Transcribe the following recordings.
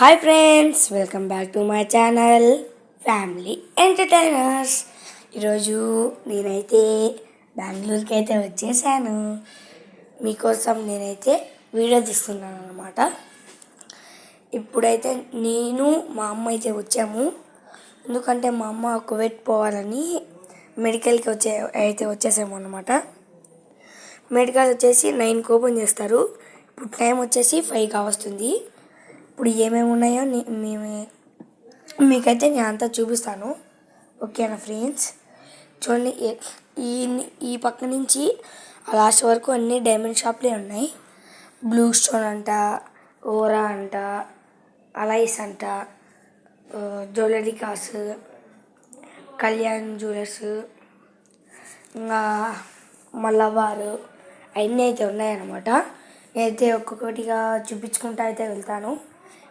Hi friends, welcome back to my channel family entertainers. ఈరోజు నేనైతే బెంగళూరుకి అయితే వచ్చేసాను. మీకోసం నేనైతే వీడియో తీస్తున్నాను అనమాట. ఇప్పుడైతే నేను మా అమ్మ అయితే వచ్చాము. ఎందుకంటే మా అమ్మ కువైట్ పోవాలని మెడికల్కి వచ్చేసాము అనమాట. మెడికల్ వచ్చేసి 9కి ఓపెన్ చేస్తారు. ఇప్పుడు టైం వచ్చేసి 5 వస్తుంది. ఇప్పుడు ఏమేమి ఉన్నాయో మీకైతే నేను అంతా చూపిస్తాను. ఓకేనా ఫ్రెండ్స్? చూడండి, ఈ పక్క నుంచి లాస్ట్ వరకు అన్ని డైమండ్ షాప్లే ఉన్నాయి. బ్లూ స్టోన్ అంట, ఓరా అంట, అలైస్ అంట, జ్యువెలరీ కాస్, కళ్యాణ్ జ్యువెలర్స్, ఇంకా మల్లబారు అవన్నీ అయితే ఉన్నాయన్నమాట. నేనైతే ఒక్కొక్కటిగా చూపించుకుంటూ అయితే వెళ్తాను.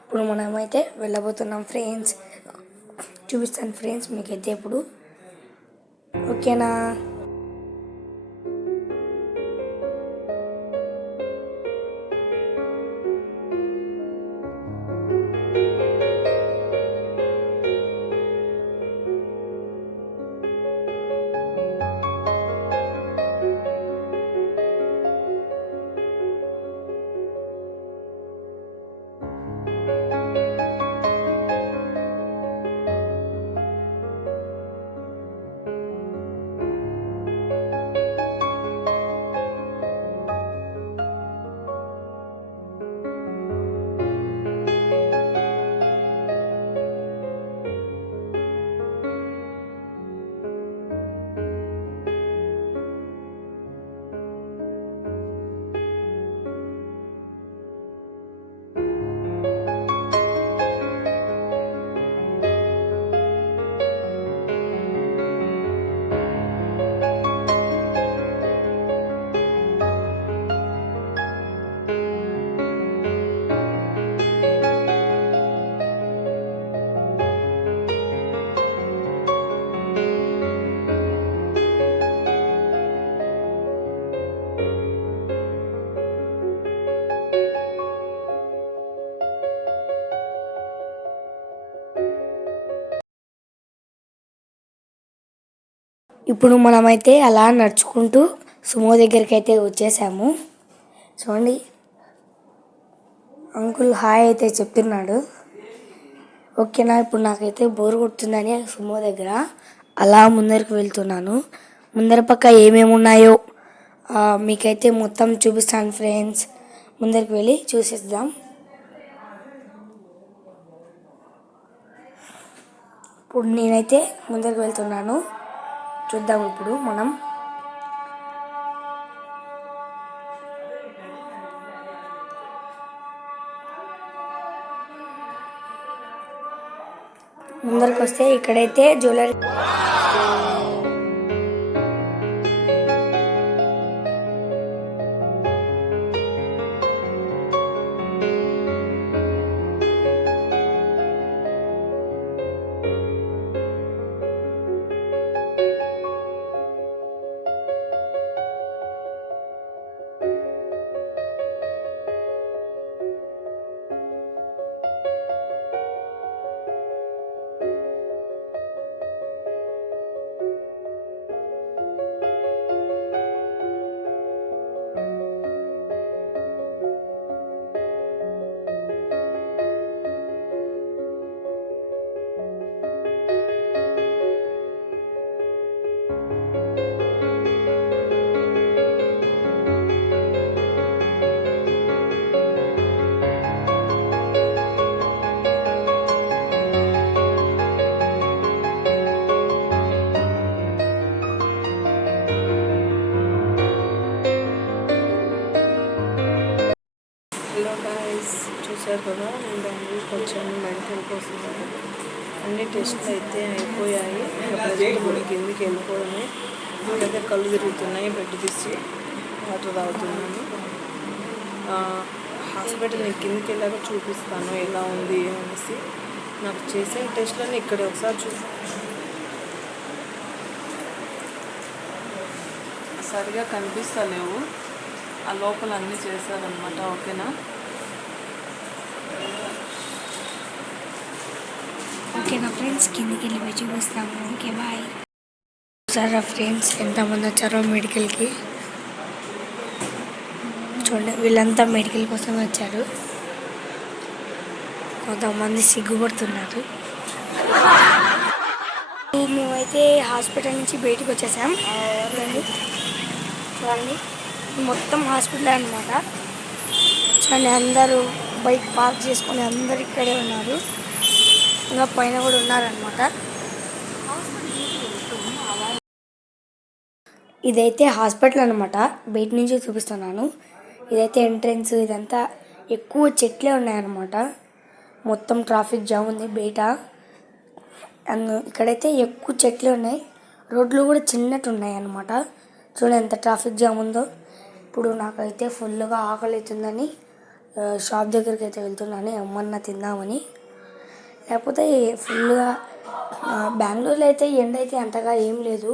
ఇప్పుడు మనమైతే వెళ్ళబోతున్నాం ఫ్రెండ్స్. చూపిస్తాను ఫ్రెండ్స్ మీకైతే ఇప్పుడు. ఓకేనా? ఇప్పుడు మనమైతే అలా నడుచుకుంటూ సుమో దగ్గరికి అయితే వచ్చేసాము. చూడండి, అంకుల్ హాయ్ అయితే చెప్తున్నాడు. ఓకేనా? ఇప్పుడు నాకైతే బోర్ కొడుతుందని సుమో దగ్గర అలా ముందరికి వెళ్తున్నాను. ముందర పక్క ఏమేమి ఉన్నాయో మీకైతే మొత్తం చూపిస్తాను ఫ్రెండ్స్. ముందరికి వెళ్ళి చూసేద్దాం. ఇప్పుడు నేనైతే ముందరికి వెళ్తున్నాను. చూద్దాం ఇప్పుడు మనం. ముందరికి వస్తే ఇక్కడైతే జ్యువెలరీ చూసారు కదా, నేను బెంగళూరుకి వచ్చాను మెడికల్ కోసం. అన్ని టెస్ట్లు అయితే అయిపోయాయి. ప్రజెంట్ కూడా కిందికి వెళ్ళిపోవడమే. ఇక్కడైతే కళ్ళు తిరుగుతున్నాయి. బెడ్ తీసి వాటర్ తాగుతున్నాను. హాస్పిటల్ నేను కిందికి వెళ్ళాక చూపిస్తాను ఎలా ఉంది అనేసి. నాకు చేసిన టెస్ట్లన్నీ ఇక్కడ ఒకసారి సరిగా కనిపిస్తలేవు. ఆ లోపల అన్నీ చేశారనమాట. ఓకేనా? ఓకేనా ఫ్రెండ్స్, కిందికి వెళ్ళి చూపిస్తాము. Okay bye. సరే ఫ్రెండ్స్, ఎంతమంది వచ్చారో మెడికల్కి చూడండి. వీళ్ళంతా మెడికల్ కోసం వచ్చారు. కొంతమంది సిగ్గుపడుతున్నారు. మేమైతే హాస్పిటల్ నుంచి బయటకు వచ్చేసాం. చూడండి మొత్తం హాస్పిటల్ అనమాట. చూడండి అందరూ బైక్ పార్క్ చేసుకొని అందరు ఇక్కడే ఉన్నారు. ఇంకా పైన కూడా ఉన్నారనమాట. ఇదైతే హాస్పిటల్ అనమాట. బయట నుంచి చూపిస్తున్నాను. ఇదైతే ఎంట్రన్స్. ఇదంతా ఎక్కువ చెట్లే ఉన్నాయన్నమాట. మొత్తం ట్రాఫిక్ జామ్ ఉంది బయట. ఇక్కడైతే ఎక్కువ చెట్లే ఉన్నాయి. రోడ్లు కూడా చిన్నట్టు ఉన్నాయి అన్నమాట. చూడండి ఎంత ట్రాఫిక్ జామ్ ఉందో. ఇప్పుడు నాకైతే ఫుల్గా ఆకలి అవుతుందని షాప్ దగ్గరికి అయితే వెళ్తున్నాను, ఏమన్నా తిందామని. లేకపోతే ఫుల్గా బెంగళూరులో అయితే ఎండ అయితే అంతగా ఏం లేదు.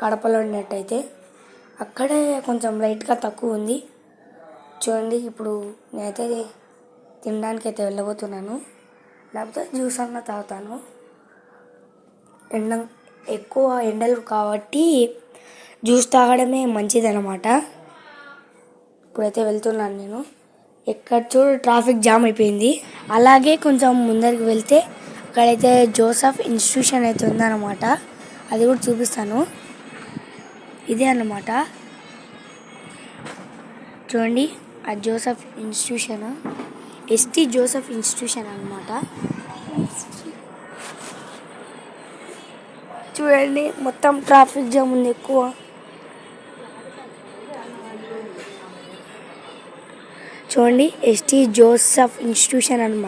కడపలో ఉన్నట్టయితే అక్కడే కొంచెం లైట్గా తక్కువ ఉంది. చూడండి ఇప్పుడు నేనైతే తినడానికి అయితే వెళ్ళబోతున్నాను. లేకపోతే జ్యూస్ అన్నా తాగుతాను. ఎక్కువ ఎండలు కాబట్టి జ్యూస్ తాగడమే మంచిదన్నమాట. ఇప్పుడైతే వెళ్తున్నాను నేను. ఎక్కడ చూడు ట్రాఫిక్ జామ్ అయిపోయింది. అలాగే కొంచెం ముందరికి వెళ్తే అక్కడైతే జోసెఫ్ ఇన్స్టిట్యూషన్ అయితే ఉందన్నమాట. అది కూడా చూపిస్తాను. ఇదే అన్నమాట. చూడండి ఆ Joseph institution, ST Joseph institution అన్నమాట. చూడండి మొత్తం ట్రాఫిక్ జామ్ ఉంది ఎక్కువ. చూడండి ఎస్టీ జోసెఫ్ ఇన్స్టిట్యూషన్ అన్నమాట.